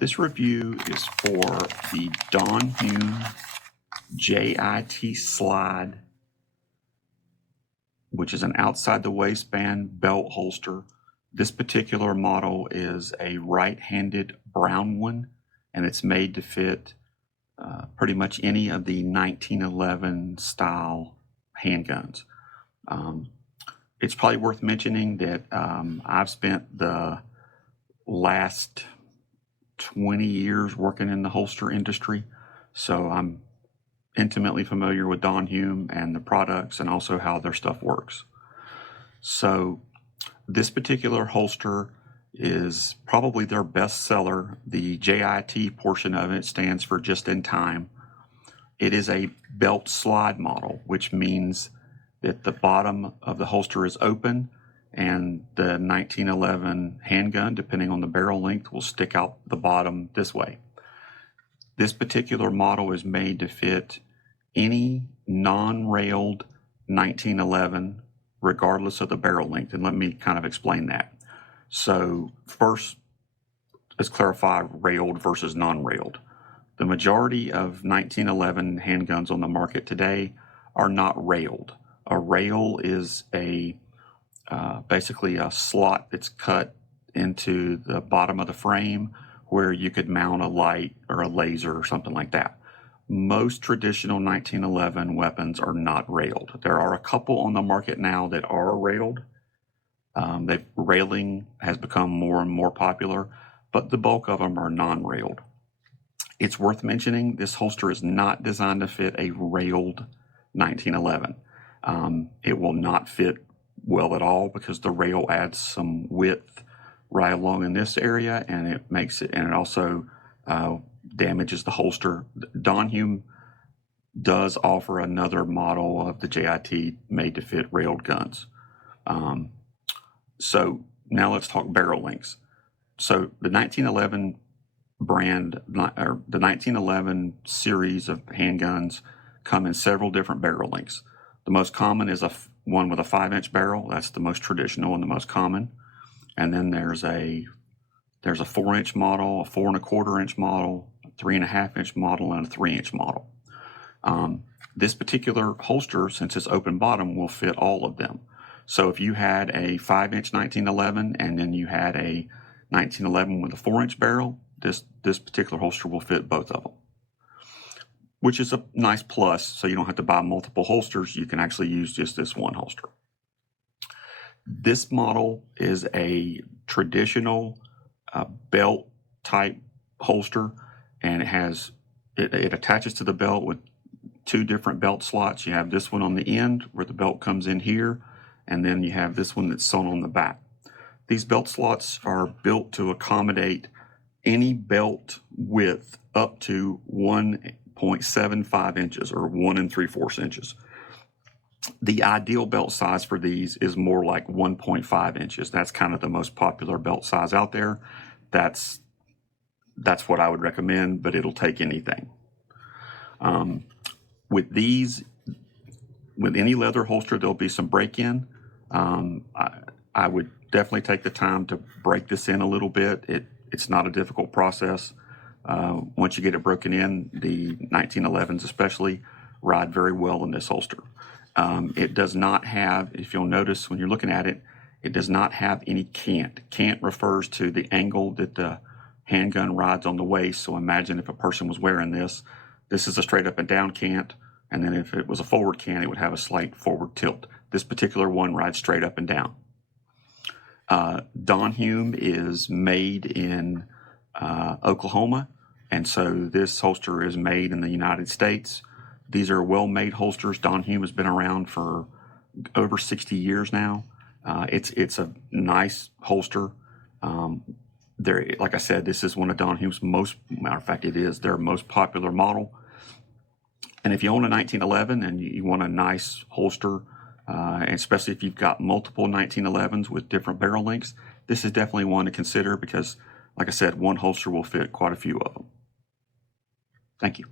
This review is for the Hume JIT slide, which is an outside the waistband belt holster. This particular model is a right-handed brown one, and it's made to fit pretty much any of the 1911 style handguns. It's probably worth mentioning that I've spent the last 20 years working in the holster industry, so I'm intimately familiar with Hume and the products and also how their stuff works. So this particular holster is probably their best seller. The JIT portion of it stands for just in time. It is a belt slide model, which means that the bottom of the holster is open and the 1911 handgun, depending on the barrel length, will stick out the bottom this way. This particular model is made to fit any non-railed 1911, regardless of the barrel length. And let me kind of explain that. So first, let's clarify railed versus non-railed. The majority of 1911 handguns on the market today are not railed. A rail is basically a slot that's cut into the bottom of the frame where you could mount a light or a laser or something like that. Most traditional 1911 weapons are not railed. There are a couple on the market now that are railed. Railing has become more and more popular, but the bulk of them are non-railed. It's worth mentioning this holster is not designed to fit a railed 1911. It will not fit well at all because the rail adds some width right along in this area, and it also damages the holster. Hume does offer another model of the JIT made to fit railed guns. So now let's talk barrel lengths. So the 1911 brand, or the 1911 series of handguns come in several different barrel lengths. The most common is one with a 5-inch barrel. That's the most traditional and the most common. And then there's a 4-inch model, a 4 1/4-inch model, a 3 1/2-inch model, and a 3-inch model. This particular holster, since it's open bottom, will fit all of them. So if you had a 5-inch 1911 and then you had a 1911 with a 4-inch barrel, this particular holster will fit both of them, which is a nice plus. So you don't have to buy multiple holsters. You can actually use just this one holster. This model is a traditional belt type holster, and it attaches to the belt with 2 different belt slots. You have this one on the end where the belt comes in here, and then you have this one that's sewn on the back. These belt slots are built to accommodate any belt width up to 1.75 inches or 1 3/4 inches. The ideal belt size for these is more like 1.5 inches. That's kind of the most popular belt size out there. That's what I would recommend, but it'll take anything. With any leather holster, there'll be some break-in. I would definitely take the time to break this in a little bit. It's not a difficult process. Once you get it broken in, the 1911s especially ride very well in this holster. It does not have, if you'll notice when you're looking at it, it does not have any cant. Cant refers to the angle that the handgun rides on the waist. So imagine if a person was wearing this. This is a straight up and down cant, and then if it was a forward cant, it would have a slight forward tilt. This particular one rides straight up and down. Hume is made in Oklahoma, and so this holster is made in the United States. These are well-made holsters. Hume has been around for over 60 years now. It's a nice holster. Like I said, this is one of Hume's matter of fact, it is their most popular model. And if you own a 1911 and you want a nice holster, and especially if you've got multiple 1911s with different barrel lengths, this is definitely one to consider because, like I said, one holster will fit quite a few of them. Thank you.